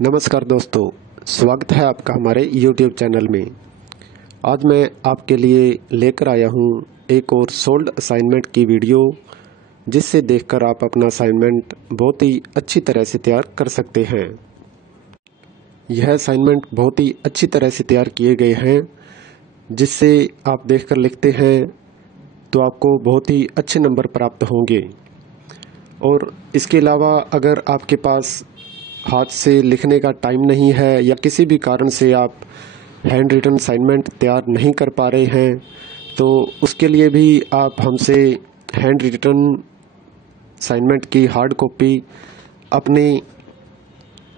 नमस्कार दोस्तों, स्वागत है आपका हमारे YouTube चैनल में। आज मैं आपके लिए लेकर आया हूँ एक और सोल्ड असाइनमेंट की वीडियो, जिससे देखकर आप अपना असाइनमेंट बहुत ही अच्छी तरह से तैयार कर सकते हैं। यह असाइनमेंट बहुत ही अच्छी तरह से तैयार किए गए हैं, जिससे आप देखकर लिखते हैं तो आपको बहुत ही अच्छे नंबर प्राप्त होंगे। और इसके अलावा अगर आपके पास हाथ से लिखने का टाइम नहीं है या किसी भी कारण से आप हैंड रिटन असाइनमेंट तैयार नहीं कर पा रहे हैं, तो उसके लिए भी आप हमसे हैंड रिटन असाइनमेंट की हार्ड कॉपी अपने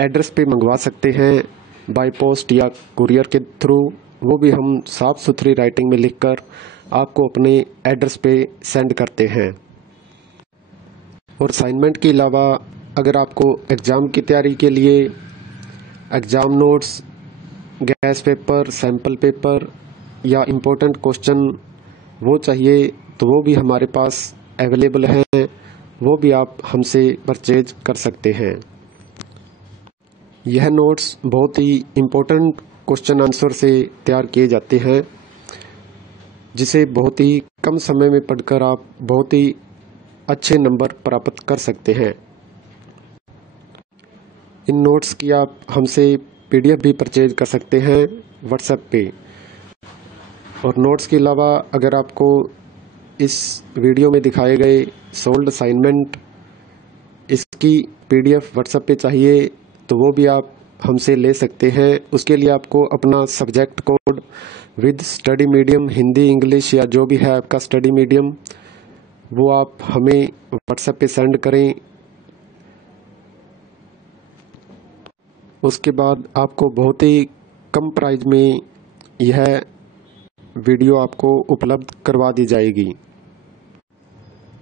एड्रेस पे मंगवा सकते हैं, बाय पोस्ट या कुरियर के थ्रू। वो भी हम साफ़ सुथरी राइटिंग में लिखकर आपको अपने एड्रेस पे सेंड करते हैं। और असाइनमेंट के अलावा अगर आपको एग्ज़ाम की तैयारी के लिए exam notes, gas paper, sample paper या इम्पोर्टेंट क्वेश्चन वो चाहिए, तो वो भी हमारे पास अवेलेबल हैं। वो भी आप हमसे परचेज कर सकते हैं। यह नोट्स बहुत ही इम्पोर्टेंट क्वेश्चन आंसर से तैयार किए जाते हैं, जिसे बहुत ही कम समय में पढ़कर आप बहुत ही अच्छे नंबर प्राप्त कर सकते हैं। इन नोट्स की आप हमसे PDF भी परचेज कर सकते हैं व्हाट्सएप पे। और नोट्स के अलावा अगर आपको इस वीडियो में दिखाए गए सोल्ड असाइनमेंट इसकी PDF व्हाट्सएप पे चाहिए, तो वो भी आप हमसे ले सकते हैं। उसके लिए आपको अपना subject code with study medium, Hindi, English या जो भी है आपका स्टडी मीडियम, वो आप हमें व्हाट्सएप पे सेंड करें। उसके बाद आपको बहुत ही कम प्राइस में यह वीडियो आपको उपलब्ध करवा दी जाएगी।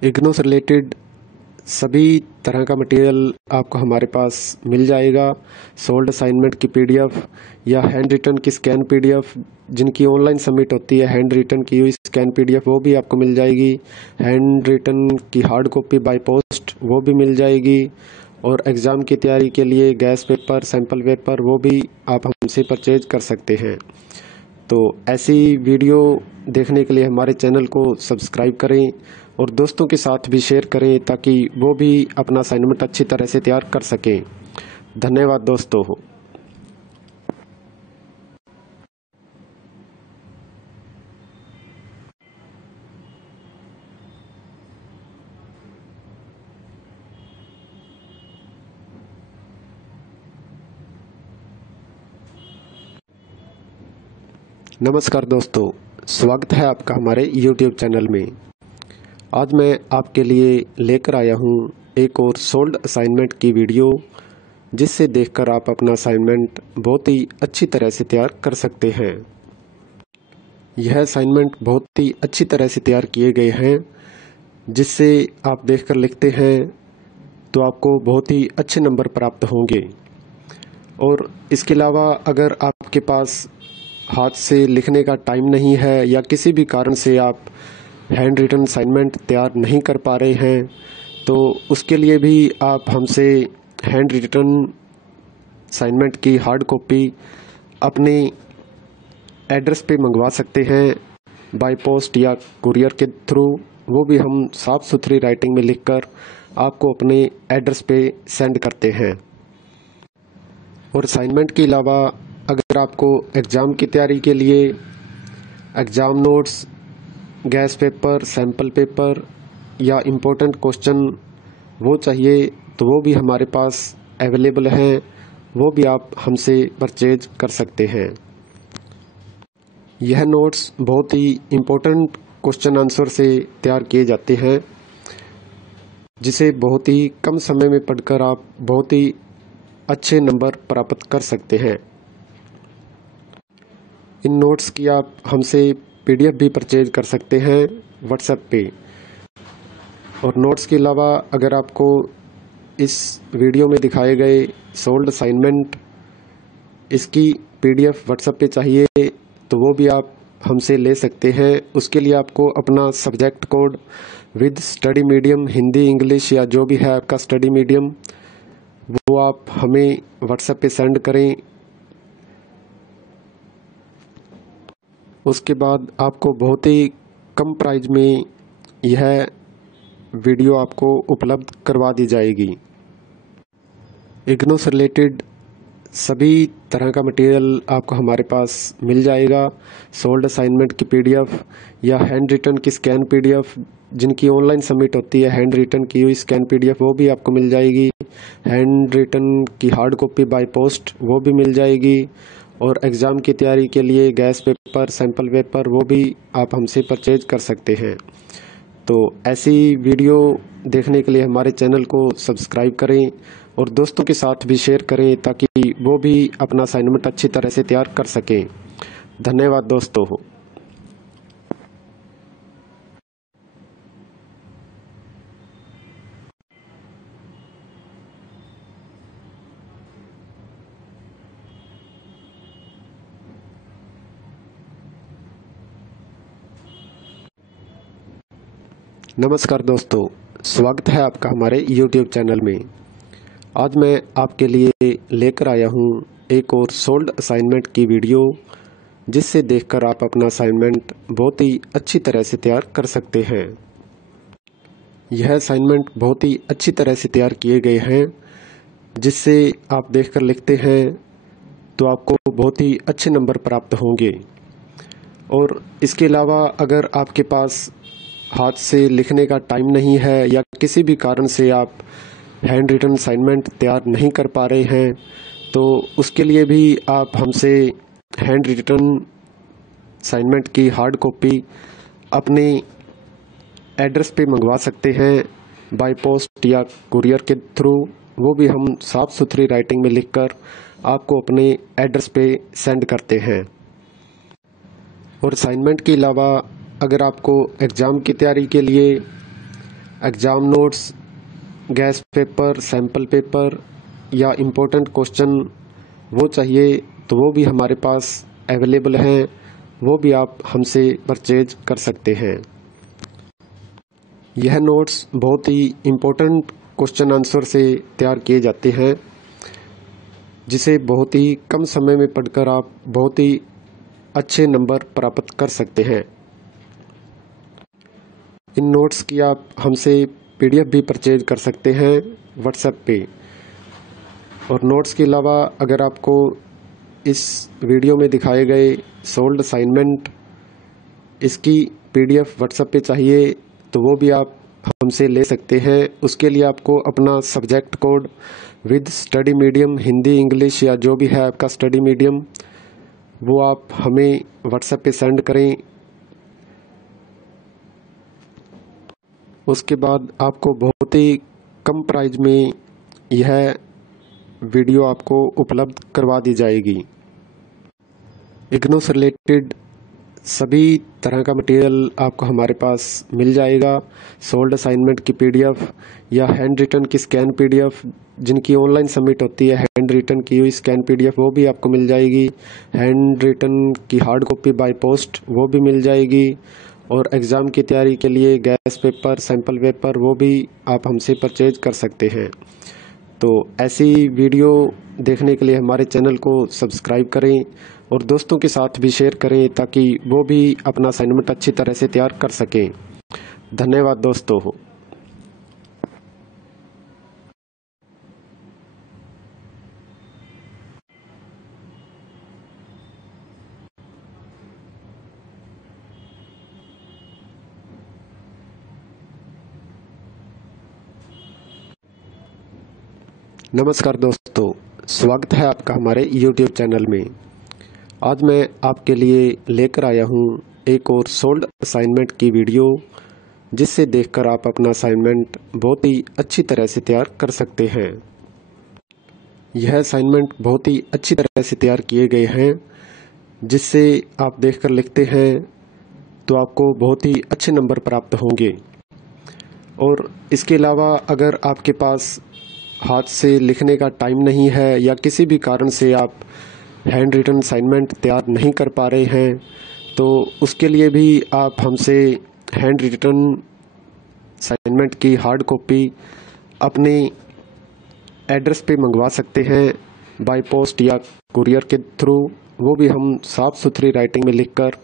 इग्नू से रिलेटेड सभी तरह का मटेरियल आपको हमारे पास मिल जाएगा। सोल्ड असाइनमेंट की PDF या हैंड रिटन की स्कैन PDF, जिनकी ऑनलाइन सबमिट होती है, हैंड रिटन की हुई स्कैन PDF वो भी आपको मिल जाएगी। हैंड रिटन की हार्ड कॉपी बाय पोस्ट वो भी मिल जाएगी। और एग्ज़ाम की तैयारी के लिए गैस पेपर, सैम्पल पेपर वो भी आप हमसे परचेज कर सकते हैं। तो ऐसी वीडियो देखने के लिए हमारे चैनल को सब्सक्राइब करें और दोस्तों के साथ भी शेयर करें, ताकि वो भी अपना असाइनमेंट अच्छी तरह से तैयार कर सकें। धन्यवाद दोस्तों। नमस्कार दोस्तों, स्वागत है आपका हमारे YouTube चैनल में। आज मैं आपके लिए लेकर आया हूँ एक और सोल्ड असाइनमेंट की वीडियो, जिससे देखकर आप अपना असाइनमेंट बहुत ही अच्छी तरह से तैयार कर सकते हैं। यह असाइनमेंट बहुत ही अच्छी तरह से तैयार किए गए हैं, जिससे आप देखकर लिखते हैं तो आपको बहुत ही अच्छे नंबर प्राप्त होंगे। और इसके अलावा अगर आपके पास हाथ से लिखने का टाइम नहीं है या किसी भी कारण से आप हैंड रिटन असाइनमेंट तैयार नहीं कर पा रहे हैं, तो उसके लिए भी आप हमसे हैंड रिटन असाइनमेंट की हार्ड कॉपी अपने एड्रेस पे मंगवा सकते हैं, बाय पोस्ट या कुरियर के थ्रू। वो भी हम साफ़ सुथरी राइटिंग में लिखकर आपको अपने एड्रेस पे सेंड करते हैं। और असाइनमेंट के अलावा अगर आपको एग्ज़ाम की तैयारी के लिए exam notes, gas paper, sample paper या इम्पोर्टेंट क्वेश्चन वो चाहिए, तो वो भी हमारे पास अवेलेबल हैं। वो भी आप हमसे परचेज कर सकते हैं। यह नोट्स बहुत ही इम्पोर्टेंट क्वेश्चन आंसर से तैयार किए जाते हैं, जिसे बहुत ही कम समय में पढ़कर आप बहुत ही अच्छे नंबर प्राप्त कर सकते हैं। इन नोट्स की आप हमसे PDF भी परचेज कर सकते हैं व्हाट्सएप पे। और नोट्स के अलावा अगर आपको इस वीडियो में दिखाए गए सोल्ड असाइनमेंट इसकी PDF व्हाट्सएप पे चाहिए, तो वो भी आप हमसे ले सकते हैं। उसके लिए आपको अपना subject code with study medium, Hindi, English या जो भी है आपका स्टडी मीडियम, वो आप हमें व्हाट्सएप पे सेंड करें। उसके बाद आपको बहुत ही कम प्राइस में यह वीडियो आपको उपलब्ध करवा दी जाएगी। इग्नू से रिलेटेड सभी तरह का मटेरियल आपको हमारे पास मिल जाएगा। सोल्ड असाइनमेंट की पीडीएफ या हैंड रिटन की स्कैन पीडीएफ, जिनकी ऑनलाइन सबमिट होती है, हैंड रिटन की हुई स्कैन पीडीएफ वो भी आपको मिल जाएगी। हैंड रिटन की हार्ड कॉपी बाय पोस्ट वो भी मिल जाएगी। और एग्ज़ाम की तैयारी के लिए गैस पेपर, सैम्पल पेपर वो भी आप हमसे परचेज कर सकते हैं। तो ऐसी वीडियो देखने के लिए हमारे चैनल को सब्सक्राइब करें और दोस्तों के साथ भी शेयर करें ताकि वो भी अपना असाइनमेंट अच्छी तरह से तैयार कर सकें। धन्यवाद दोस्तों। नमस्कार दोस्तों, स्वागत है आपका हमारे YouTube चैनल में। आज मैं आपके लिए लेकर आया हूँ एक और सोल्ड असाइनमेंट की वीडियो, जिससे देखकर आप अपना असाइनमेंट बहुत ही अच्छी तरह से तैयार कर सकते हैं। यह असाइनमेंट बहुत ही अच्छी तरह से तैयार किए गए हैं, जिससे आप देखकर लिखते हैं तो आपको बहुत ही अच्छे नंबर प्राप्त होंगे। और इसके अलावा अगर आपके पास हाथ से लिखने का टाइम नहीं है या किसी भी कारण से आप हैंड रिटन असाइनमेंट तैयार नहीं कर पा रहे हैं, तो उसके लिए भी आप हमसे हैंड रिटन असाइनमेंट की हार्ड कॉपी अपने एड्रेस पे मंगवा सकते हैं, बाय पोस्ट या कुरियर के थ्रू। वो भी हम साफ सुथरी राइटिंग में लिखकर आपको अपने एड्रेस पे सेंड करते हैं। और असाइनमेंट के अलावा अगर आपको एग्ज़ाम की तैयारी के लिए exam notes, gas paper, sample paper या इम्पोर्टेंट क्वेश्चन वो चाहिए, तो वो भी हमारे पास अवेलेबल हैं। वो भी आप हमसे परचेज कर सकते हैं। यह नोट्स बहुत ही इम्पोर्टेंट क्वेश्चन आंसर से तैयार किए जाते हैं, जिसे बहुत ही कम समय में पढ़कर आप बहुत ही अच्छे नंबर प्राप्त कर सकते हैं। इन नोट्स की आप हमसे पीडीएफ भी परचेज कर सकते हैं व्हाट्सएप पे। और नोट्स के अलावा अगर आपको इस वीडियो में दिखाए गए सोल्ड असाइनमेंट इसकी पीडीएफ व्हाट्सएप पे चाहिए, तो वो भी आप हमसे ले सकते हैं। उसके लिए आपको अपना subject code with study medium, Hindi, English या जो भी है आपका स्टडी मीडियम, वो आप हमें व्हाट्सएप पे सेंड करें। उसके बाद आपको बहुत ही कम प्राइस में यह वीडियो आपको उपलब्ध करवा दी जाएगी। इग्नू से रिलेटेड सभी तरह का मटेरियल आपको हमारे पास मिल जाएगा। सोल्ड असाइनमेंट की पीडीएफ या हैंड रिटन की स्कैन पीडीएफ, जिनकी ऑनलाइन सबमिट होती है, हैंड रिटन की हुई स्कैन पीडीएफ वो भी आपको मिल जाएगी। हैंड रिटन की हार्ड कॉपी बाय पोस्ट वो भी मिल जाएगी। और एग्ज़ाम की तैयारी के लिए गैस पेपर, सैम्पल पेपर वो भी आप हमसे परचेज कर सकते हैं। तो ऐसी वीडियो देखने के लिए हमारे चैनल को सब्सक्राइब करें और दोस्तों के साथ भी शेयर करें ताकि वो भी अपना असाइनमेंट अच्छी तरह से तैयार कर सकें। धन्यवाद दोस्तों। नमस्कार दोस्तों, स्वागत है आपका हमारे YouTube चैनल में। आज मैं आपके लिए लेकर आया हूँ एक और सोल्ड असाइनमेंट की वीडियो, जिससे देखकर आप अपना असाइनमेंट बहुत ही अच्छी तरह से तैयार कर सकते हैं। यह असाइनमेंट बहुत ही अच्छी तरह से तैयार किए गए हैं, जिससे आप देखकर लिखते हैं तो आपको बहुत ही अच्छे नंबर प्राप्त होंगे। और इसके अलावा अगर आपके पास हाथ से लिखने का टाइम नहीं है या किसी भी कारण से आप हैंड रिटन असाइनमेंट तैयार नहीं कर पा रहे हैं, तो उसके लिए भी आप हमसे हैंड रिटन असाइनमेंट की हार्ड कॉपी अपने एड्रेस पे मंगवा सकते हैं बाय पोस्ट या कुरियर के थ्रू, वो भी हम साफ़ सुथरी राइटिंग में लिखकर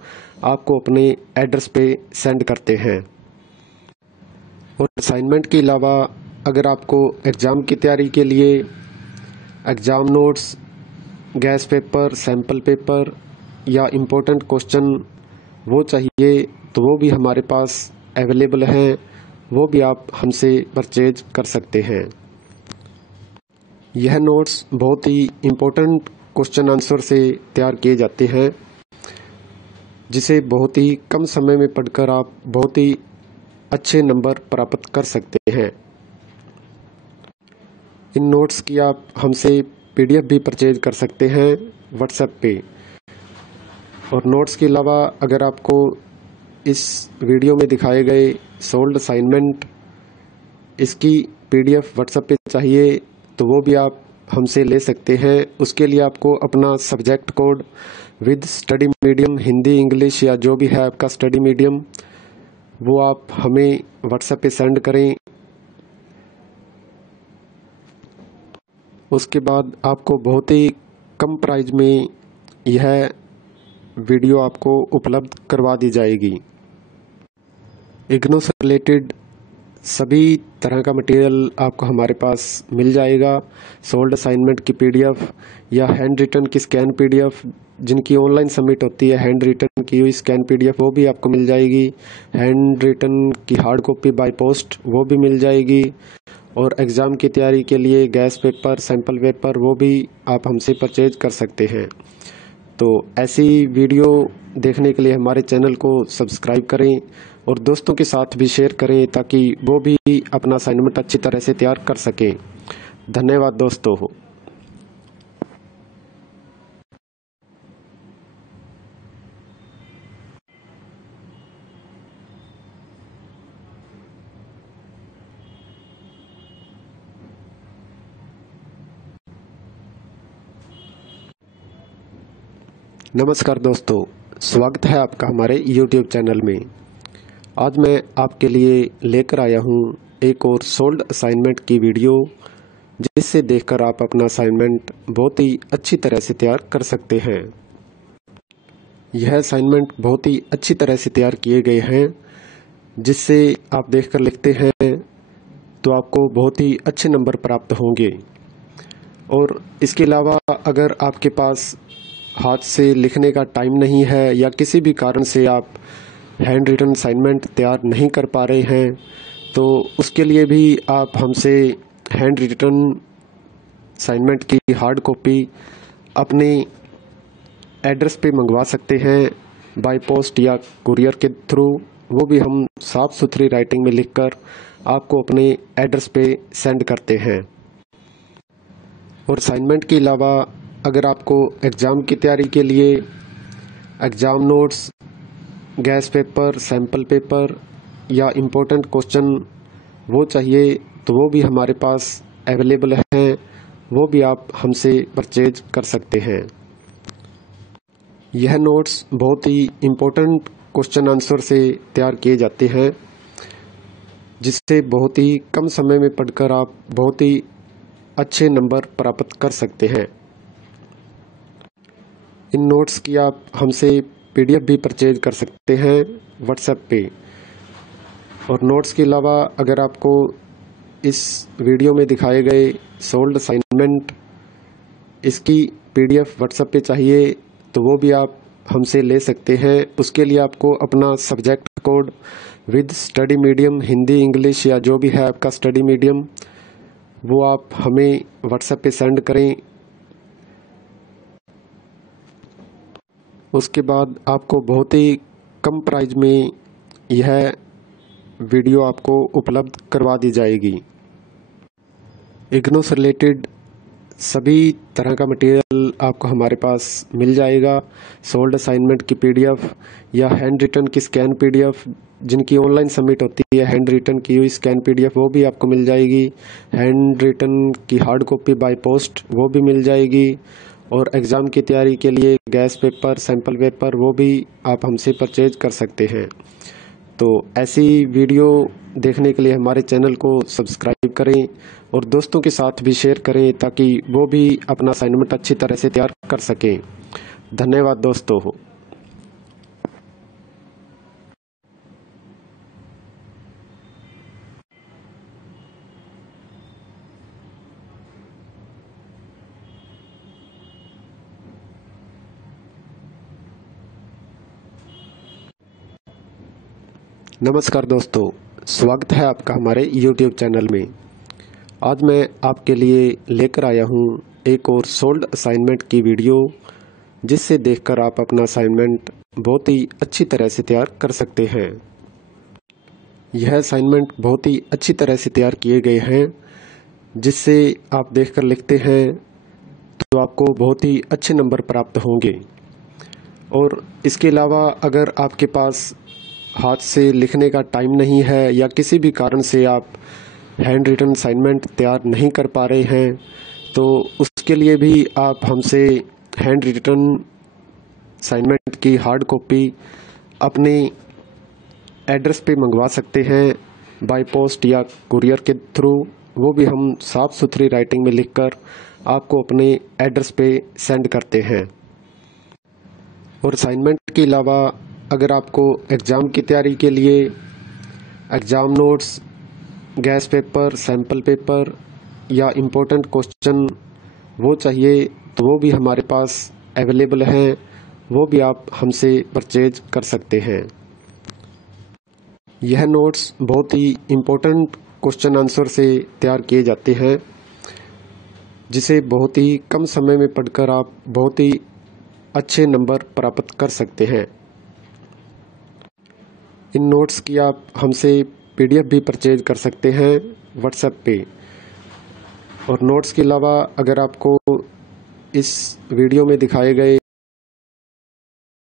आपको अपने एड्रेस पे सेंड करते हैं। और असाइनमेंट के अलावा अगर आपको एग्ज़ाम की तैयारी के लिए exam notes, gas paper, sample paper या इम्पोर्टेंट क्वेश्चन वो चाहिए तो वो भी हमारे पास अवेलेबल हैं, वो भी आप हमसे परचेज कर सकते हैं। यह नोट्स बहुत ही इम्पोर्टेंट क्वेश्चन आंसर से तैयार किए जाते हैं, जिसे बहुत ही कम समय में पढ़कर आप बहुत ही अच्छे नंबर प्राप्त कर सकते हैं। इन नोट्स की आप हमसे PDF भी परचेज कर सकते हैं व्हाट्सएप पे। और नोट्स के अलावा अगर आपको इस वीडियो में दिखाए गए सोल्ड असाइनमेंट इसकी PDF व्हाट्सएप पे चाहिए तो वो भी आप हमसे ले सकते हैं। उसके लिए आपको अपना subject code with study medium, Hindi, English या जो भी है आपका स्टडी मीडियम, वो आप हमें व्हाट्सएप पे सेंड करें। उसके बाद आपको बहुत ही कम प्राइस में यह वीडियो आपको उपलब्ध करवा दी जाएगी। इग्नू से रिलेटेड सभी तरह का मटेरियल आपको हमारे पास मिल जाएगा। सोल्ड असाइनमेंट की PDF या हैंड रिटन की स्कैन PDF, जिनकी ऑनलाइन सबमिट होती है, हैंड रिटन की हुई स्कैन PDF वो भी आपको मिल जाएगी। हैंड रिटन की हार्ड कॉपी बाय पोस्ट वो भी मिल जाएगी। और एग्ज़ाम की तैयारी के लिए गैस पेपर, सैम्पल पेपर वो भी आप हमसे परचेज कर सकते हैं। तो ऐसी वीडियो देखने के लिए हमारे चैनल को सब्सक्राइब करें और दोस्तों के साथ भी शेयर करें ताकि वो भी अपना असाइनमेंट अच्छी तरह से तैयार कर सकें। धन्यवाद दोस्तों। नमस्कार दोस्तों, स्वागत है आपका हमारे YouTube चैनल में। आज मैं आपके लिए लेकर आया हूँ एक और सोल्ड असाइनमेंट की वीडियो, जिससे देखकर आप अपना असाइनमेंट बहुत ही अच्छी तरह से तैयार कर सकते हैं। यह असाइनमेंट बहुत ही अच्छी तरह से तैयार किए गए हैं, जिससे आप देखकर लिखते हैं तो आपको बहुत ही अच्छे नंबर प्राप्त होंगे। और इसके अलावा अगर आपके पास हाथ से लिखने का टाइम नहीं है या किसी भी कारण से आप हैंड रिटन असाइनमेंट तैयार नहीं कर पा रहे हैं, तो उसके लिए भी आप हमसे हैंड रिटन असाइनमेंट की हार्ड कॉपी अपने एड्रेस पे मंगवा सकते हैं बाय पोस्ट या कुरियर के थ्रू, वो भी हम साफ़ सुथरी राइटिंग में लिखकर आपको अपने एड्रेस पे सेंड करते हैं। और असाइनमेंट के अलावा अगर आपको एग्ज़ाम की तैयारी के लिए exam notes, gas paper, sample paper या इम्पोर्टेंट क्वेश्चन वो चाहिए तो वो भी हमारे पास अवेलेबल हैं, वो भी आप हमसे परचेज कर सकते हैं। यह नोट्स बहुत ही इम्पोर्टेंट क्वेश्चन आंसर से तैयार किए जाते हैं, जिससे बहुत ही कम समय में पढ़कर आप बहुत ही अच्छे नंबर प्राप्त कर सकते हैं। इन नोट्स की आप हमसे PDF भी परचेज कर सकते हैं व्हाट्सएप पे। और नोट्स के अलावा अगर आपको इस वीडियो में दिखाए गए सोल्ड असाइनमेंट इसकी PDF व्हाट्सएप पे चाहिए तो वो भी आप हमसे ले सकते हैं। उसके लिए आपको अपना subject code with study medium, Hindi, English या जो भी है आपका स्टडी मीडियम, वो आप हमें व्हाट्सएप पे सेंड करें। उसके बाद आपको बहुत ही कम प्राइस में यह वीडियो आपको उपलब्ध करवा दी जाएगी। इग्नू से रिलेटेड सभी तरह का मटेरियल आपको हमारे पास मिल जाएगा। सोल्ड असाइनमेंट की PDF या हैंड रिटन की स्कैन PDF, जिनकी ऑनलाइन सबमिट होती है, हैंड रिटन की हुई स्कैन PDF वो भी आपको मिल जाएगी। हैंड रिटन की हार्ड कॉपी बाय पोस्ट वो भी मिल जाएगी। और एग्ज़ाम की तैयारी के लिए गैस पेपर, सैम्पल पेपर वो भी आप हमसे परचेज कर सकते हैं। तो ऐसी वीडियो देखने के लिए हमारे चैनल को सब्सक्राइब करें और दोस्तों के साथ भी शेयर करें ताकि वो भी अपना असाइनमेंट अच्छी तरह से तैयार कर सकें। धन्यवाद दोस्तों। नमस्कार दोस्तों, स्वागत है आपका हमारे YouTube चैनल में। आज मैं आपके लिए लेकर आया हूँ एक और सोल्ड असाइनमेंट की वीडियो, जिससे देखकर आप अपना असाइनमेंट बहुत ही अच्छी तरह से तैयार कर सकते हैं। यह असाइनमेंट बहुत ही अच्छी तरह से तैयार किए गए हैं, जिससे आप देखकर लिखते हैं तो आपको बहुत ही अच्छे नंबर प्राप्त होंगे। और इसके अलावा अगर आपके पास हाथ से लिखने का टाइम नहीं है या किसी भी कारण से आप हैंड रिटन असाइनमेंट तैयार नहीं कर पा रहे हैं, तो उसके लिए भी आप हमसे हैंड रिटन असाइनमेंट की हार्ड कॉपी अपने एड्रेस पे मंगवा सकते हैं, बाय पोस्ट या कुरियर के थ्रू। वो भी हम साफ़ सुथरी राइटिंग में लिखकर आपको अपने एड्रेस पे सेंड करते हैं। और असाइनमेंट के अलावा अगर आपको एग्ज़ाम की तैयारी के लिए exam notes, gas paper, sample paper या इम्पोर्टेंट क्वेश्चन वो चाहिए, तो वो भी हमारे पास अवेलेबल हैं। वो भी आप हमसे परचेज कर सकते हैं। यह नोट्स बहुत ही इम्पोर्टेंट क्वेश्चन आंसर से तैयार किए जाते हैं, जिसे बहुत ही कम समय में पढ़कर आप बहुत ही अच्छे नंबर प्राप्त कर सकते हैं। इन नोट्स की आप हमसे PDF भी परचेज कर सकते हैं व्हाट्सएप पे। और नोट्स के अलावा अगर आपको इस वीडियो में दिखाए गए